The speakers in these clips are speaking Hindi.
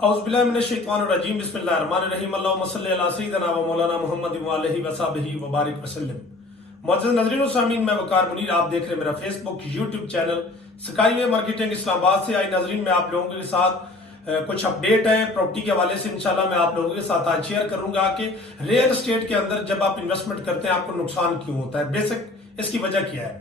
औज़ुबिल्लाहिमिनश्शैतानिर्रजीम बिस्मिल्लाहिर्रहमानिर्रहीम अल्लाहुम्मा सल्लि अला सय्यिदिना व मौलाना मुहम्मद व आलिहि व सहबिहि व बारिक वसल्लम। मुअज़्ज़ज़ नाज़रीन व सामीन, मैं वकार मुनीर, आप देख रहे हैं मेरा Facebook YouTube channel skyway marketing Islamabad से। आई नाज़रीन, मैं आप लोगों के साथ कुछ अपडेट है प्रॉपर्टी के हवाले से इंशाल्लाह मैं आप लोगों के साथ आज शेयर करूंगा कि रियल एस्टेट के अंदर जब आप इन्वेस्टमेंट करते हैं आपको नुकसान क्यों होता है, बेसिक इसकी वजह क्या है।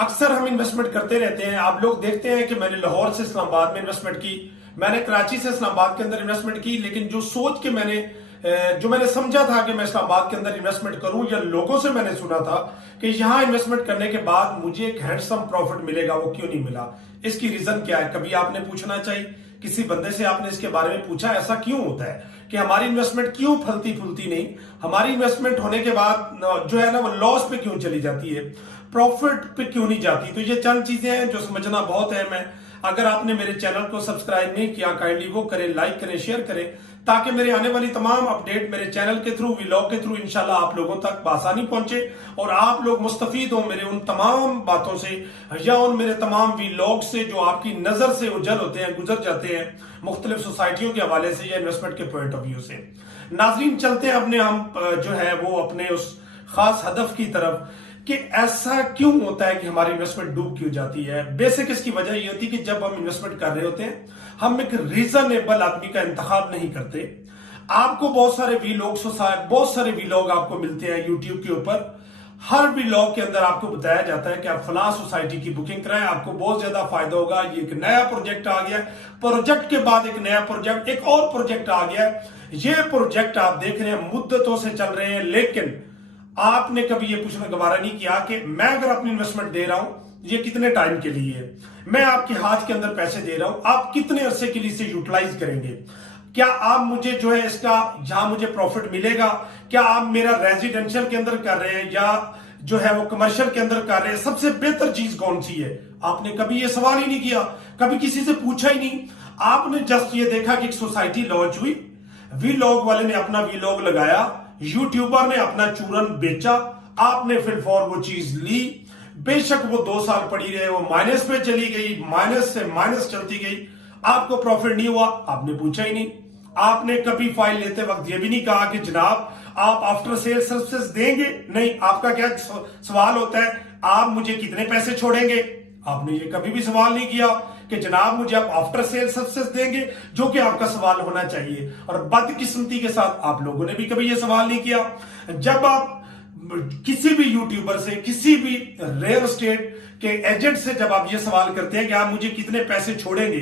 अक्सर हम इन्वेस्टमेंट करते रहते हैं, आप लोग देखते हैं कि मैंने लाहौर से इस्लामाबाद में इन्वेस्टमेंट की, मैंने कराची से इस्लामाबाद के अंदर इन्वेस्टमेंट की, लेकिन जो सोच के मैंने समझा था कि मैं इस्लामाबाद के अंदर इन्वेस्टमेंट करूं, या लोगों से मैंने सुना था कि यहां इन्वेस्टमेंट करने के बाद मुझे एक हैंडसम प्रॉफिट मिलेगा, वो क्यों नहीं मिला, इसकी रीजन क्या है। कभी आपने पूछना चाहिए, किसी बंदे से आपने इसके बारे में पूछा ऐसा क्यों होता है कि हमारी इन्वेस्टमेंट क्यों फलती फूलती नहीं, हमारी इन्वेस्टमेंट होने के बाद जो है ना वो लॉस पे क्यों चली जाती है, प्रॉफिट पे क्यों नहीं जाती। तो ये चंद चीजें हैं जो समझना बहुत अहम है। अगर आपने मेरे चैनल को सब्सक्राइब नहीं किया, काइंडली वो करें, लाइक करें, शेयर करें, ताकि मेरे आने वाली तमाम अपडेट मेरे चैनल के थ्रू, व्लॉग के थ्रू इंशाल्लाह आप लोगों तक आसानी पहुंचे और आप लोग मुस्तफीद हो मेरे उन तमाम बातों से या उन मेरे तमाम व्लॉग से जो आपकी नजर से उजल होते हैं, गुजर जाते हैं मुख्तलिफ सोसाइटियों के हवाले से या इन्वेस्टमेंट के पॉइंट ऑफ व्यू से। नाजरीन, चलते हैं अपने हम जो है वो अपने उस खास हदफ की तरफ कि ऐसा क्यों होता है कि हमारी इन्वेस्टमेंट डूब क्यों जाती है। बेसिक इसकी वजह यह होती है कि जब हम इन्वेस्टमेंट कर रहे होते हैं हम एक रीजनेबल आदमी का इंतखाब नहीं करते। आपको बहुत सारे वीलॉग आपको मिलते हैं यूट्यूब के ऊपर। हर वीलॉग के अंदर आपको बताया जाता है कि आप फलां सोसाइटी की बुकिंग कराएं, आपको बहुत ज्यादा फायदा होगा, ये एक नया प्रोजेक्ट आ गया, प्रोजेक्ट के बाद एक नया प्रोजेक्ट, एक और प्रोजेक्ट आ गया। ये प्रोजेक्ट आप देख रहे हैं मुद्दतों से चल रहे हैं, लेकिन आपने कभी ये पूछना गवारा नहीं किया कि मैं अगर अपनी इन्वेस्टमेंट दे रहा हूं ये कितने टाइम के लिए है, मैं आपके हाथ के अंदर पैसे दे रहा हूं, आप कितने अरसे के लिए इसे यूटिलाइज करेंगे, क्या आप मुझे जो है इसका जहां मुझे प्रॉफिट मिलेगा, क्या आप मेरा रेजिडेंशियल के अंदर कर रहे हैं या जो है वो कमर्शियल के अंदर कर रहे हैं, सबसे बेहतर चीज कौन सी है। आपने कभी ये सवाल ही नहीं किया, कभी किसी से पूछा ही नहीं। आपने जस्ट ये देखा कि एक सोसाइटी लॉन्च हुई, वीलॉग वाले ने अपना वीलॉग लगाया, यूट्यूबर ने अपना चूरन बेचा, आपने फिर फॉर वो चीज ली, बेशक वो 2 साल पड़ी रहे, वो माइनस पे चली गई, माइनस से माइनस चलती गई, आपको प्रॉफिट नहीं हुआ, आपने पूछा ही नहीं। आपने कभी फाइल लेते वक्त ये भी नहीं कहा कि जनाब आप आफ्टर सेल सर्विसेज देंगे, नहीं, आपका क्या सवाल होता है, आप मुझे कितने पैसे छोड़ेंगे। आपने ये कभी भी सवाल नहीं किया कि जनाब मुझे आप आफ्टर सेल सर्विसेज देंगे, जो कि आपका सवाल होना चाहिए। और बदकिस्मती के साथ आप लोगों ने भी कभी ये सवाल नहीं किया। जब आप किसी भी यूट्यूबर से, किसी भी रियल एस्टेट के एजेंट से जब आप ये सवाल करते हैं कि आप मुझे कितने पैसे छोड़ेंगे,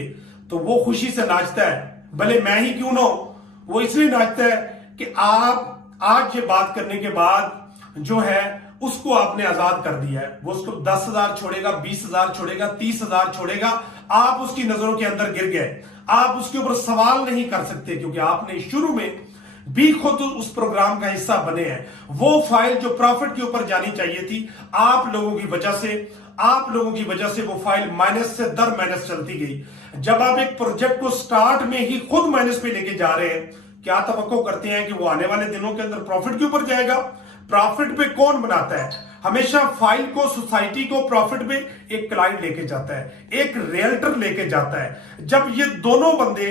तो वो खुशी से नाचता है, भले मैं ही क्यों ना हो। वो इसलिए नाचता है कि आप आज ये बात करने के बाद जो है उसको आपने आजाद कर दिया है। वो उसको 10,000 छोड़ेगा, 20,000 छोड़ेगा, 30,000 छोड़ेगा, आप उसकी नजरों के अंदर गिर गए। आप उसके ऊपर सवाल नहीं कर सकते क्योंकि आपने शुरू में भी खुद उस प्रोग्राम का हिस्सा बने हैं। वो फाइल जो प्रॉफिट के ऊपर जानी चाहिए थी, आप लोगों की वजह से वो फाइल माइनस से दर माइनस चलती गई। जब आप एक प्रोजेक्ट को स्टार्ट में ही खुद माइनस पे लेके जा रहे हैं, क्या तवक्को करते हैं कि वो आने वाले दिनों के अंदर प्रॉफिट के ऊपर जाएगा। प्रॉफिट पे कौन बनाता है? हमेशा फाइल को, सोसाइटी को प्रॉफिट पे एक क्लाइंट लेके जाता है, एक रियल्टर लेके जाता है। जब ये दोनों बंदे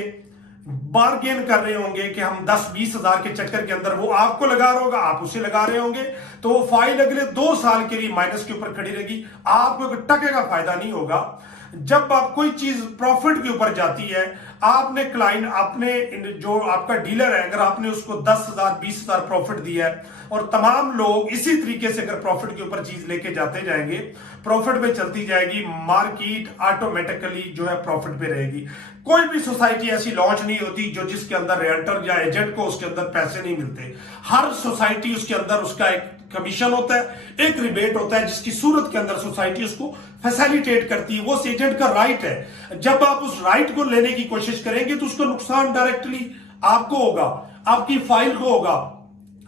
बार्गेन कर रहे होंगे कि हम 10-20 हजार के चक्कर के अंदर, वो आपको लगा रहा होगा, आप उसे लगा रहे होंगे, तो वो फाइल अगले 2 साल के लिए माइनस के ऊपर खड़ी रहेगी, आपको एक टके का फायदा नहीं होगा। जब आप कोई चीज प्रॉफिट के ऊपर जाती है, आपने क्लाइंट, आपने जो आपका डीलर है, अगर आपने उसको 10,000 20,000 प्रॉफिट दिया है और तमाम लोग इसी तरीके से अगर प्रॉफिट के ऊपर चीज लेके जाते जाएंगे, प्रॉफिट पे चलती जाएगी, मार्केट ऑटोमेटिकली जो है प्रॉफिट पे रहेगी। कोई भी सोसाइटी ऐसी लॉन्च नहीं होती जो जिसके अंदर रियल्टर या एजेंट को उसके अंदर पैसे नहीं मिलते। हर सोसाइटी उसके अंदर उसका एक कमीशन होता है, एक रिबेट होता है, जिसकी सूरत के अंदर सोसाइटी उसको फैसिलिटेट करती है। वो उस एजेंट का राइट है। जब आप उस राइट को लेने की कोशिश करेंगे तो उसका नुकसान डायरेक्टली आपको होगा, आपकी फाइल को होगा,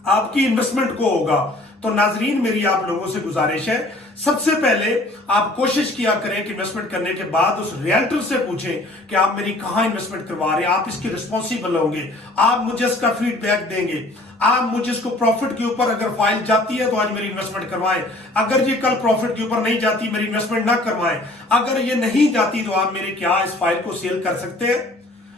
आपकी इन्वेस्टमेंट को होगा। तो नाजरीन, मेरी आप लोगों से गुजारिश है, सबसे पहले आप कोशिश किया करें कि इन्वेस्टमेंट करने के बाद उस रियल्टर से पूछें कि आप मेरी कहां इन्वेस्टमेंट करवा रहे हैं, आप इसके रिस्पॉन्सिबल होंगे, आप मुझे इसका फीडबैक देंगे, आप मुझे इसको प्रॉफिट के ऊपर अगर फाइल जाती है तो आज मेरी इन्वेस्टमेंट करवाएं, अगर ये कल प्रॉफिट के ऊपर नहीं जाती मेरी इन्वेस्टमेंट ना करवाएं, अगर ये नहीं जाती तो आप मेरे क्या इस फाइल को सेल कर सकते हैं।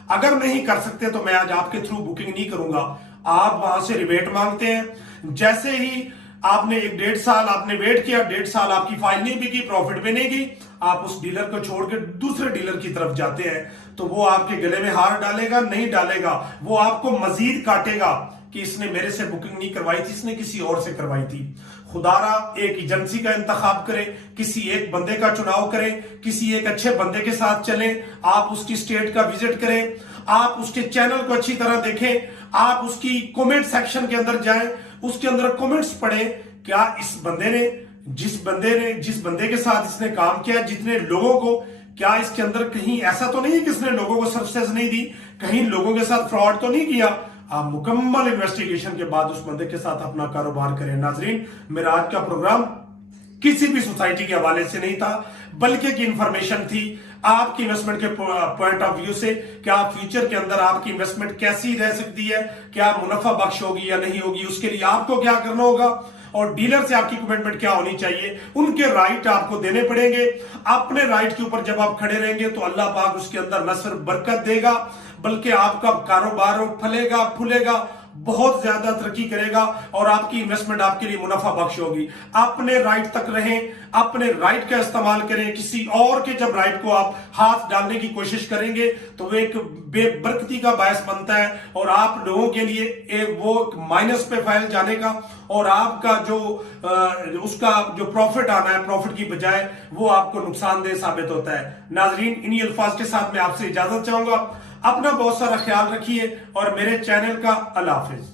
अगर नहीं कर सकते तो मैं आज आपके थ्रू बुकिंग नहीं करूंगा। आप वहां से रिबेट मांगते हैं, जैसे ही आपने 1-1.5 साल आपने वेट किया, 1.5 साल आपकी फाइल नहीं बिकी, प्रॉफिट में नहीं गई, आप उस डीलर को छोड़ के दूसरे डीलर की तरफ जाते हैं, तो वो आपके गले में हार डालेगा, नहीं डालेगा, वो आपको मजीद काटेगा कि इसने मेरे से बुकिंग नहीं करवाई थी, इसने किसी और से करवाई थी। खुदारा एक एजेंसी का इंतखाब करें, किसी एक बंदे का चुनाव करें, किसी एक अच्छे बंदे के साथ चलें, आप उसकी स्टेट का विजिट करें, आप उसके चैनल को अच्छी तरह देखें, आप उसकी कमेंट सेक्शन के अंदर जाएं, उसके अंदर कमेंट्स पढ़ें, क्या इस बंदे ने जिस बंदे के साथ इसने काम किया, जितने लोगों को, क्या इसके अंदर कहीं ऐसा तो नहीं है कि इसने लोगों को सर्विसेज नहीं दी, कहीं लोगों के साथ फ्रॉड तो नहीं किया। आप मुकम्मल इन्वेस्टिगेशन के बाद उस बंदे के साथ अपना कारोबार करें। नाजरीन, मेरा आज का प्रोग्राम किसी भी सोसाइटी के हवाले से नहीं था, बल्कि की इंफॉर्मेशन थी आपकी इन्वेस्टमेंट के पॉइंट ऑफ व्यू से, क्या फ्यूचर के अंदर आपकी इन्वेस्टमेंट कैसी रह सकती है, क्या मुनाफा बख्श होगी या नहीं होगी, उसके लिए आपको क्या करना होगा, और डीलर से आपकी कमिटमेंट क्या होनी चाहिए, उनके राइट आपको देने पड़ेंगे। अपने राइट के ऊपर जब आप खड़े रहेंगे तो अल्लाह पाक उसके अंदर न सिर्फ बरकत देगा, बल्कि आपका कारोबार फलेगा, फूलेगा, बहुत ज्यादा तरक्की करेगा, और आपकी इन्वेस्टमेंट आपके लिए मुनाफा बख्श होगी। अपने राइट तक रहें, अपने राइट का इस्तेमाल करें। किसी और के जब राइट को आप हाथ डालने की कोशिश करेंगे तो वो एक बेबरकती का बायस बनता है, और आप लोगों के लिए वो माइनस पे फैल जाने का, और आपका जो उसका जो प्रॉफिट आना है, प्रॉफिट की बजाय वो आपको नुकसानदेह साबित होता है। नाजरीन, इन्हीं अल्फाज के साथ मैं आपसे इजाजत चाहूंगा। अपना बहुत सारा ख्याल रखिए और मेरे चैनल का अल्लाह हाफिज।